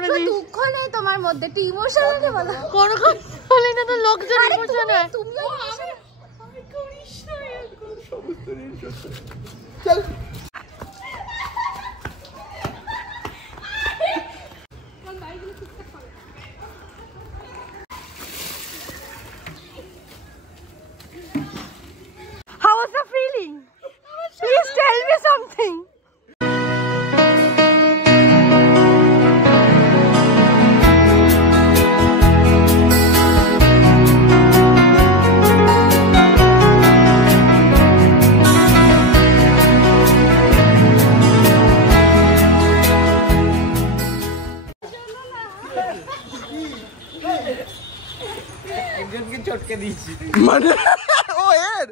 করে দিই। দুঃখ নেই তোমার মধ্যে, টি ইমোশন আছে বলো। কোন বলি না তো লোকজন ইমোশন হয়। তুমিও আমি করিস না এরকম সমস্ত চল How was the feeling? Please tell me something. চটকে দিয়েছি মানে ও এর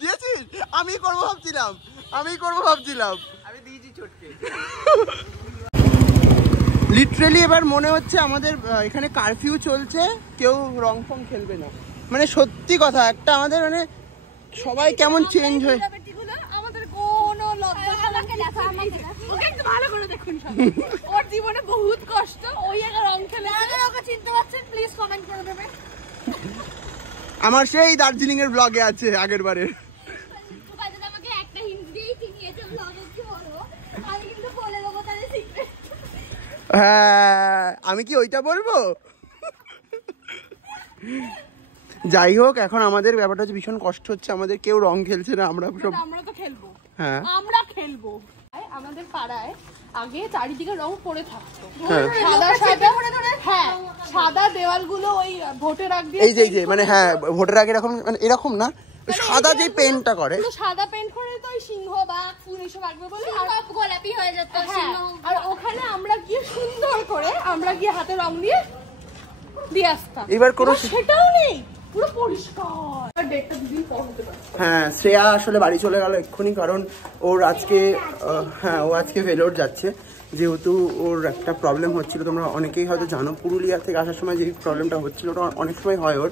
দিয়েছিস? আমি করবো ভাবছিলাম আমি দিয়েছি চটকে। লিটারালি এবার মনে হচ্ছে আমাদের এখানে কারফিউ চলছে, কেউ রং ফং খেলবে না। মানে সত্যি কথা, একটা আমাদের মানে সবাই কেমন চেঞ্জ হয়ে। আমাদের কোনো লজ্জা দেখা আমাকে ওকে একটু ভালো করে দেখুন সব। ওর জীবনে বহুত কষ্ট, ওই একটা রং খেলে। যারা ওকে চিনতে পারছেন প্লিজ কমেন্ট করে দেবেন। আমার সেই দার্জিলিং এর ব্লগে আছে আগের বারে। আমাকে একটা হিন্ট দিয়েই চিনিয়েছে ব্লগে, কি বলবো আমি কিন্তু বলে দেবো তাহলে সিক্রেট। হ্যাঁ আমি কি ওইটা বলবো? যাই হোক, এখন আমাদের ব্যাপারটা হচ্ছে ভীষণ কষ্ট হচ্ছে, আমাদের কেউ রং খেলছে না। আমরা তো খেলবো। হ্যাঁ আমরা খেলবো। আমাদের পাড়ায় আগে চারিদিকে রং পড়ে থাকতো, সাদা সাদা। হ্যাঁ, সাদা দেওয়ালগুলো ওই ভোটের আগে এই যে মানে হ্যাঁ ভোটের আগে এরকম মানে এরকম না, সাদা যে পেন্টটা করে, সাদা পেন্ট করে তো ওই সিংহ বা ফুল এসব আঁকবে বলে সব গোলাপি হয়ে যেত। আর ওখানে আমরা গিয়ে সুন্দর করে আমরা গিয়ে হাতে রং দিয়ে আসতাম। এবার কোনো সেটাও নেই, পুরো পরিষ্কার। ডেটটা দুদিন পর হতে পারে। হ্যাঁ শ্রেয়া আসলে বাড়ি চলে গেল এক্ষুনি, কারণ ওর আজকে হ্যাঁ ও আজকে ভেলোর যাচ্ছে, যেহেতু ওর একটা প্রবলেম হচ্ছিল। তোমরা অনেকেই হয়তো জানো, পুরুলিয়া থেকে আসার সময় যে প্রবলেমটা হচ্ছিল ওটা অনেক সময় হয় ওর,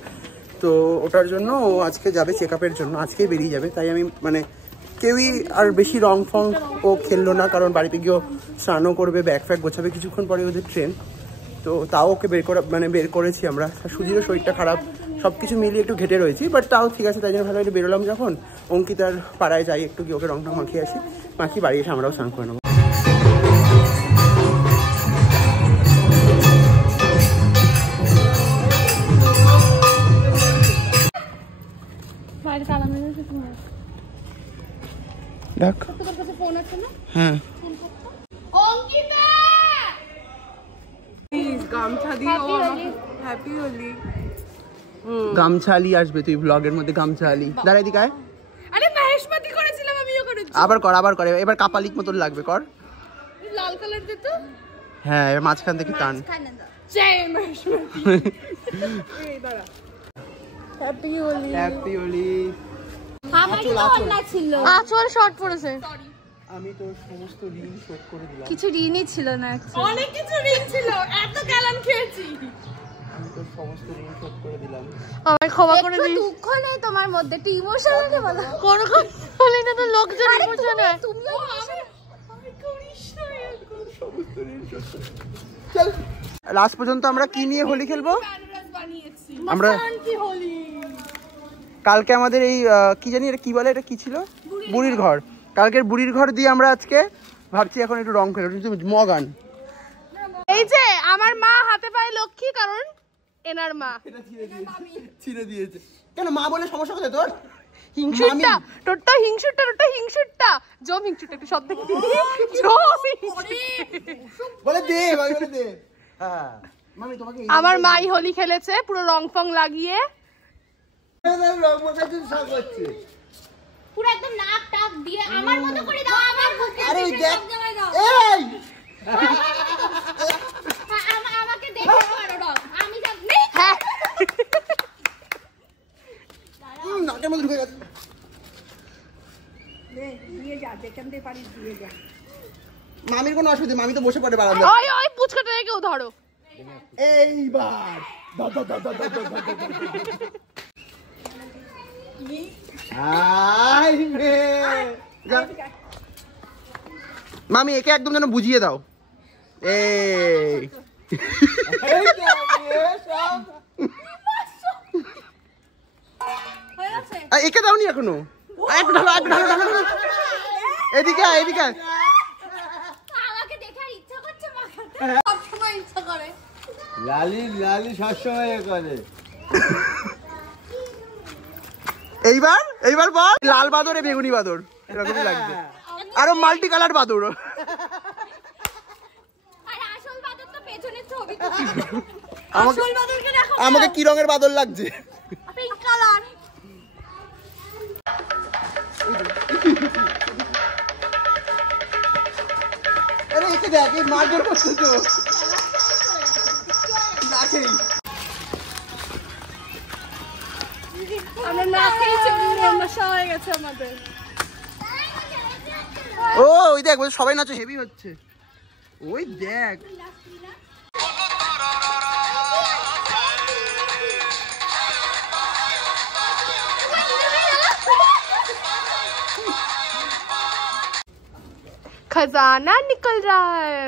তো ওটার জন্য ও আজকে যাবে চেক আপের জন্য, আজকেই বেরিয়ে যাবে। তাই আমি মানে কেউই আর বেশি রং ফং ও খেললো না, কারণ বাড়িতে গিয়েও স্নানও করবে, ব্যাগ ফ্যাগ গোছাবে, কিছুক্ষণ পরে ওদের ট্রেন। তো তাও ওকে বের করেছি আমরা। সুধীরও শরীরটা খারাপ, সব কিছু মিলিয়ে একটু ঘেটে রয়েছি, বাট তাও ঠিক আছে। তাই জন্য ভালো একটু বেরোলাম যখন, অঙ্কিতার পাড়ায় যাই, একটু গিয়ে ওকে রং টং মাখিয়ে আসি, মাখিয়ে বাড়ি এসে আমরাও স্নান করে নেবো। হ্যাঁ গামছা আলি আসবে, তুই ব্লগের মধ্যে গামছা আলি দাঁড়াই দিকে। আরে মহেশমতি করেছিলাম আমিও করেছি। আবার কর এবার কাপালিক মতন লাগবে, কর লাল কালার দিতে। হ্যাঁ এবার মাঝখান থেকে টান। জয় মহেশমতি। এই দাঁড়া, হ্যাপি হোলি। হ্যাপি হোলি। আমার তো অন্য ছিল, আঁচল শর্ট পড়েছে। আমি তো সমস্ত ঋণ শোধ করে দিলাম। কিছু ঋণই ছিল না, অনেক কিছু ঋণ ছিল, এত ক্যালান খেয়েছি। আমি তো সমস্ত ঋণ শোধ করে দিলাম। আমার ক্ষমা করে দিস। দুঃখ নেই তোমার মধ্যে, টি ইমোশন আছে বলো। কোন বলি না তো লোকজন ইমোশন হয়। তুমিও আমি করিস না এরকম সমস্ত ঋণ শোধ। চল লাস্ট পর্যন্ত আমরা কি নিয়ে হোলি খেলবো? বানিয়েছি আমরা শান্তি হোলি। কালকে আমাদের এই কি জানি এটা কি বলে, এটা কি ছিল, বুড়ির ঘর। কালকের বুড়ির ঘর দিয়ে আমরা আজকে ভাবছি এখন একটু রং খেলো, মগান। এই যে আমার মা হাতে পায়ে লক্ষ্মী, কারণ এনার মা ছিঁড়ে দিয়েছে। কেন মা বলে সমস্যা কোথায় তোর? হিংসুটটা তোরটা হিংসুটটা জম হিংসুটটা একটু শব্দ বলে দে ভাই, বলে দে। হ্যাঁ মামি তোমাকে আমার মাই হোলি খেলেছে পুরো রং ফং লাগিয়ে, রং মাখাতে শাক হচ্ছে পুরো একদম নাক টাক দিয়ে আমার মতো করে দাও, আমার বুকে। আরে দেখ এই আমাকে দেখে পারো রং, আমি জানি। হ্যাঁ নাকের মধ্যে ঢুকে গেছে। দিয়ে যা, যেখান থেকে পারিস দিয়ে যা। মামির কোনো অসুবিধা, মামি তো বসে পড়ে বারান্দা। ওই পুচকাটা কেউ ধরো। এইবার মামি একে একদম যেন বুঝিয়ে দাও। এই একে দাওনি এখনো, এদিকে এদিকে আমাকে দেখার ইচ্ছা করছে মাখাতে। সবসময় ইচ্ছা করে। লালি লালি সবসময় করে। এইবার বল লাল বাদরে বেগুনি বাদর এরকমই লাগবে, আরো মাল্টি কালার বাদর। আর আসল বাদর তো পেছনের ছবি তো। আসল বাদরকে দেখো। আমাকে কি রঙের বাদর লাগছে? Pink colour. আরে একে দেখ, এই মারধর করছে তো নাকেই। আমরা না খেয়েছি, নেশা হয়ে গেছে আমাদের। ও ওই দেখ সবাই নাচে, হেভি হচ্ছে। ওই দেখ खजाना निकल रहा है।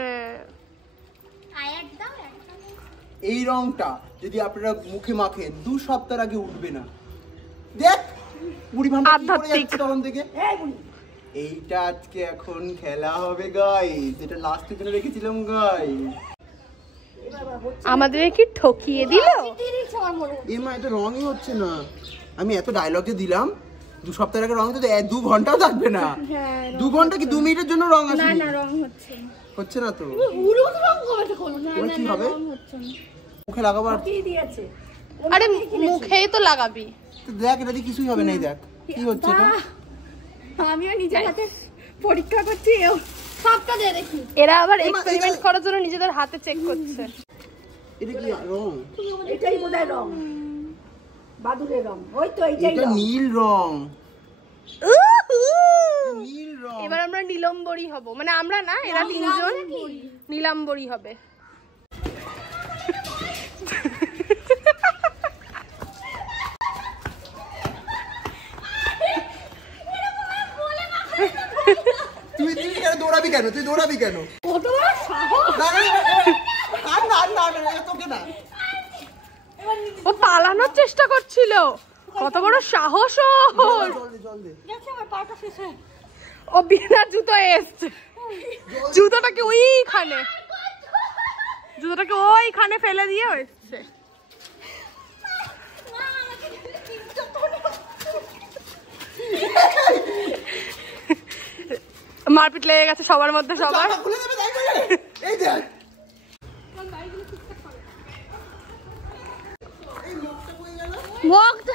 এই রংটা যদি আপনারা মুখে মাখেন 2 সপ্তাহ আগে উঠবে না। দেখ বুড়ি ভান্ডা কি করে যাচ্ছে তখন থেকে। এইটা আজকে এখন খেলা হবে গাইস, এটা লাস্টের জন্য রেখেছিলাম গাইস। আমাদের কি ঠকিয়ে দিল? এমা এটা রঙই হচ্ছে না। আমি এত ডায়লগ যে দিলাম, 2 সপ্তাহ আগে রং তো 2 ঘন্টাও থাকবে না। 2 ঘন্টা কি 2 মিনিটের জন্য রং আসবে? না রং হচ্ছে না। হচ্ছে না তো। রং কবে করব? এবার কি হবে? মুখে লাগাবো আর আরে মুখেই তো লাগাবি। তো দেখ এটা দিয়ে কিছুই হবে না। এই দেখ কি হচ্ছে এটা। আমিও নিজের হাতে পরীক্ষা করছি, সবটা দিয়ে দেখি। এরা আবার এক্সপেরিমেন্ট করার জন্য নিজেদের হাতে চেক করছে। এটা কি রং? এটাই বোধহয় রং, বাদুরের রং। ওই তো এইটাই এটা রং। নীল রং। নীল রং। এবার আমরা নীলম্বরী হব, মানে আমরা না, এরা তিনজন নীলাম্বরী হবে। তুই কেন দৌড়াবি কেন? তুই দৌড়াবি কেন? কত বড় সাহস! না তোকে না। ও পালানোর চেষ্টা করছিল। কত বড় সাহস ওর! জল দে। ও বিনা জুতো এসছে। জুতোটাকে ওইখানে ফেলে দিয়ে এসছে। মারপিট লেগে গেছে সবার মধ্যে, সবার। এই দেখ Walked.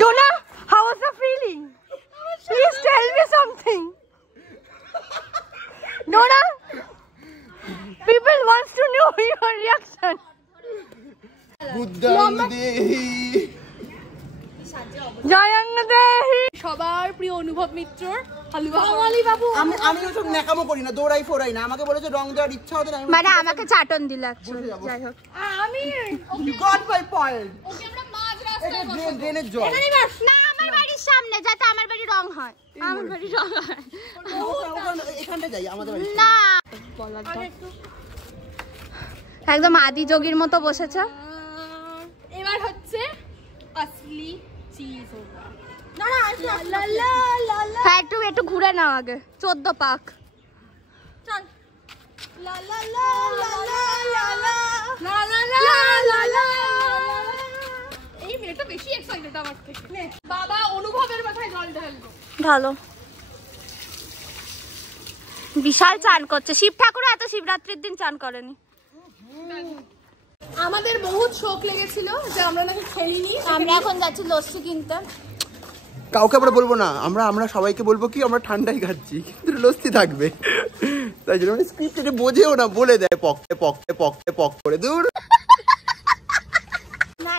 Donna, how was the feeling? Please tell me something. Donna, people wants to know your reaction. বুদ্ধাং দেহি জয়ং দেহি। সবার প্রিয় অনুভব মিত্রর বাঙালি বাবু। আমি ওসব ন্যাকামো করি না, দৌড়াই ফোড়াই না। আমাকে বলেছে রং দেওয়ার ইচ্ছা হতো না, মানে আমাকে চাটন দিল অ্যাকচুয়ালি। যাই হোক, আমি গড বাই পয়েন্ট। ওকে আমরা মাঝ রাস্তায় ড্রেনের জল। না আমার বাড়ির সামনে, যাতে আমার বাড়ি রং হয়। আমার বাড়ি রং হয় এখানটা যাই আমাদের বাড়ি। না। একদম আদি যোগীর মতো বসেছ। এবার হচ্ছে আসলি চিজ হোগা। হ্যাঁ, একটু ঘুরে নাও আগে। 14 পাক। চল। লা লা লা লা লা লা লা লা লা লা লা। এই মেয়েটা বেশি এক্সাইটেড আমার থেকে। বাবা অনুভবের মাথায় জল ঢালবো। ঢালো। বিশাল চান করছে। শিব ঠাকুর এত শিবরাত্রির দিন চান করেনি। আমাদের বহুত শোক লেগেছিল যে আমরা নাকি খেলিনি। আমরা এখন যাচ্ছি লস্যি কিনতে। কাউকে আমরা বলবো না, আমরা সবাইকে বলবো কি আমরা ঠান্ডাই খাচ্ছি, কিন্তু লস্যি থাকবে। তাই জন্য মানে স্ক্রিপ্ট এটা বোঝেও না, বলে দেয় পকতে পকতে পকতে পক করে। দূর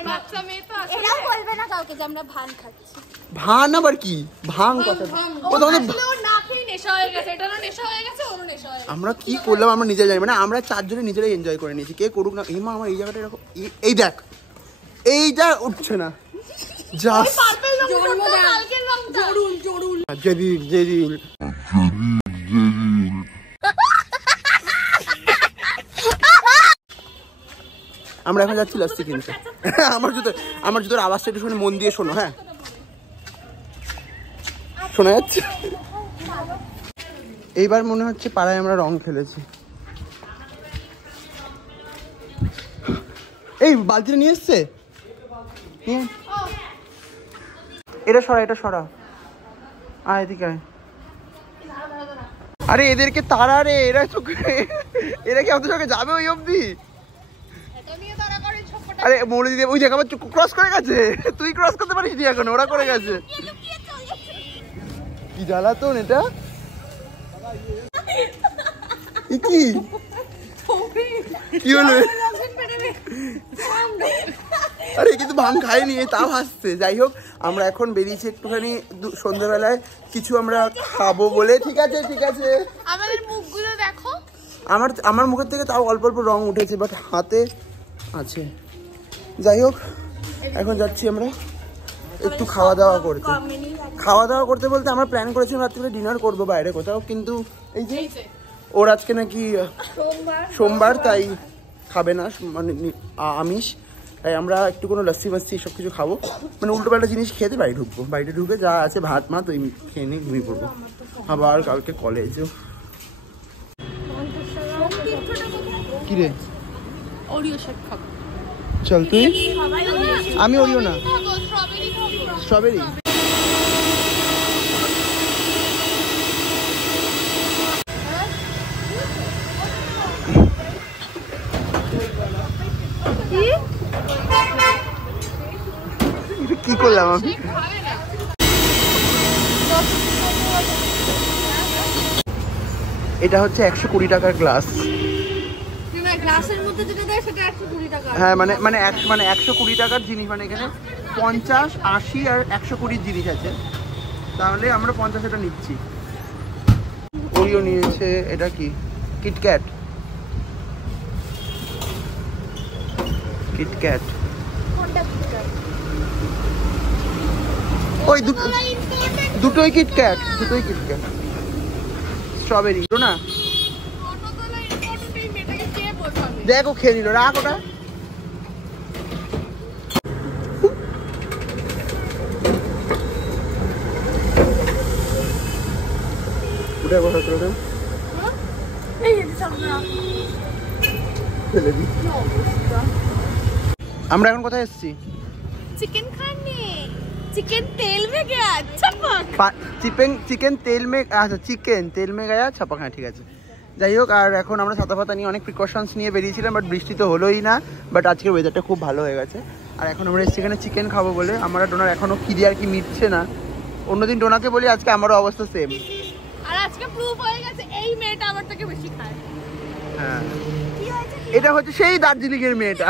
বাচ্চা মেয়ে তো আছে। এরাও বলবে না কাউকে যে আমরা ভান খাচ্ছি। ভান আবার কি? ভাং কথা। ও তখন ও না খেয়ে নেশা হয়ে গেছে। এটারও নেশা হয়ে গেছে, ওরও নেশা হয়ে গেছে। আমরা কি করলাম আমরা নিজে জানি, মানে আমরা 4 জনে নিজেরাই এনজয় করে নিয়েছি। কে করুক না। হিমা আমার এই জায়গাটা এরকম, এই দেখ এইটা উঠছে না। জাস্ট কালকের রংটা জরুল জরুল জেরিল আমরা এখন যাচ্ছি লস্যি কিনতে। আমার জুতোর আওয়াজটা একটু শুনে মন দিয়ে শোনো। হ্যাঁ, শোনা যাচ্ছে? এইবার মনে হচ্ছে পাড়ায় আমরা রং খেলেছি। এই বালতিটা নিয়ে এসছে, এটা সরা এদিকে। আরে এদেরকে তারা রে, এরা কি আমাদের সঙ্গে যাবে ওই অবধি? আরে মৌলি দিদি ওই জায়গা ক্রস করে গেছে, তুই ক্রস করতে পারিস নি এখন, ওরা করে গেছে। কি জ্বালাতন এটা, কি হলো? আরে কিন্তু ভাঙ খায়নি, তাও হাসছে। যাই হোক, আমরা এখন বেরিয়েছি একটুখানি সন্ধ্যাবেলায় কিছু আমরা খাবো বলে। ঠিক আছে আমাদের মুখগুলো দেখো। আমার মুখের থেকে তাও অল্প অল্প রং উঠেছে, বাট হাতে আছে। যাই হোক, এখন যাচ্ছি আমরা একটু খাওয়া দাওয়া করতে বলতে আমরা প্ল্যান করেছিলাম রাত্রিবেলা ডিনার করবো বাইরে কোথাও, কিন্তু এই যে ওর আজকে নাকি সোমবার, তাই খাবে না, মানে আমিষ। তাই আমরা একটু কোনো লস্যি ফস্যি সব কিছু খাবো, মানে উল্টোপাল্টা জিনিস খেতে বাড়ি ঢুকবো। বাড়িতে ঢুকে যা আছে ভাত মাত ওই খেয়ে নিয়ে ঘুমিয়ে পড়বো। আবার কালকে কলেজও। কি রে, ওরিও শেক খাবো। চল তুই। আমি ওরিও না, স্ট্রবেরি। কি করলাম আমি? এটা হচ্ছে 120 টাকার গ্লাস। গ্লাসের মধ্যে যেটা দেয় সেটা 120 টাকা। হ্যাঁ, মানে 120 টাকার জিনিস, মানে এখানে 50, 80 আর 120 জিনিস আছে। তাহলে আমরা 50 নিচ্ছি। ওরিও নিয়েছে। এটা কি? কিটক্যাট। ওই দুটোই কিটক্যাট। স্ট্রবেরি না, দেখো খেয়ে নিল। রাখ ওটা। আমরা এখন কোথায় এসেছি? चिकन खाने। चिकन तेल में गया छपक। চিকেন তেল মে, আচ্ছা চিকেন তেল মে গয়া ছাপাক। হ্যাঁ ঠিক আছে। যাই হোক, আর এখন আমরা ছাতা ফাতা নিয়ে অনেক প্রিকশনস নিয়ে বেরিয়েছিলাম, বাট বৃষ্টি তো হলোই না। বাট আজকের ওয়েদারটা খুব ভালো হয়ে গেছে। আর এখন আমরা সেখানে চিকেন খাবো বলে। আমরা ডোনার এখনও খিদে আর কি মিটছে না। অন্যদিন ডোনাকে বলি, আজকে আমারও অবস্থা সেম। আর আজকে প্রুফ হয়ে গেছে এই মেয়েটা আমার থেকে বেশি খায়। হ্যাঁ, এটা হচ্ছে সেই দার্জিলিং এর মেয়েটা।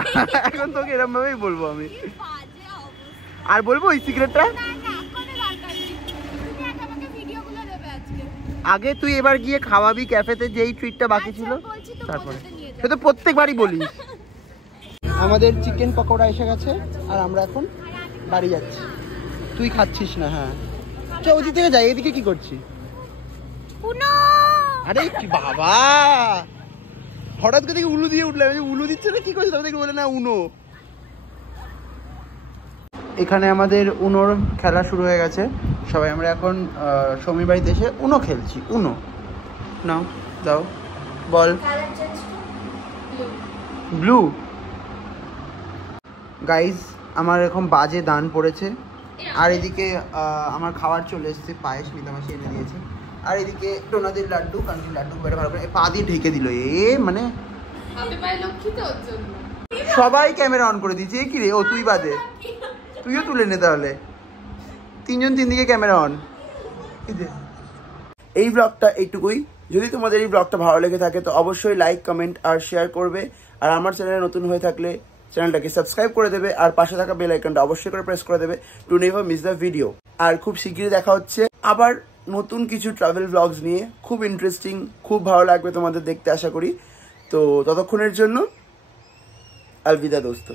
এখন তোকে এরকম ভাবেই বলবো আমি। আর বলবো ওই সিক্রেটটা আগে তুই এবার গিয়ে খাওয়াবি ক্যাফেতে, যেই ট্রিটটা বাকি ছিল। তারপরে সে তো প্রত্যেকবারই বলিস। আমাদের চিকেন পকোড়া এসে গেছে, আর আমরা এখন বাড়ি যাচ্ছি। তুই খাচ্ছিস না? হ্যাঁ, চল ওদিক থেকে যাই। এদিকে কি করছি? আরে কি বাবা, হঠাৎ করে উলু দিয়ে উঠলাম। উলু দিচ্ছে না, কি করছে? তাদের বলে না উনো। এখানে আমাদের উনোর খেলা শুরু হয়ে গেছে। সবাই আমরা এখন সমীর বাড়িতে এসে উনো খেলছি। উনো নাও, দাও, বল। ব্লু। গাইজ, আমার এখন বাজে দান পড়েছে। আর এদিকে আমার খাবার চলে এসেছে, পায়েস মিতামাসি এনে দিয়েছে। আর এদিকে টোনাদের লাড্ডু, কারণ লাড্ডু খুব ভালো করে পা দিয়ে ঢেকে দিল। মানে সবাই ক্যামেরা অন করে দিয়েছে। কি রে, ও তুই বাদে, তুইও তুলে নে তাহলে। তিনজন তিন দিকে ক্যামেরা অন। এই ব্লগটা এইটুকুই। যদি তোমাদের এই ব্লগটা ভালো লেগে থাকে তো অবশ্যই লাইক, কমেন্ট আর শেয়ার করবে। আর আমার চ্যানেলে নতুন হয়ে থাকলে চ্যানেলটাকে সাবস্ক্রাইব করে দেবে, আর পাশে থাকা বেল আইকনটা অবশ্যই করে প্রেস করে দেবে to never miss the video. আর খুব শীঘ্রই দেখা হচ্ছে আবার নতুন কিছু ট্রাভেল ব্লগস নিয়ে। খুব ইন্টারেস্টিং, খুব ভালো লাগবে তোমাদের দেখতে আশা করি। তো ততক্ষণের জন্য আলবিদা দোস্ত।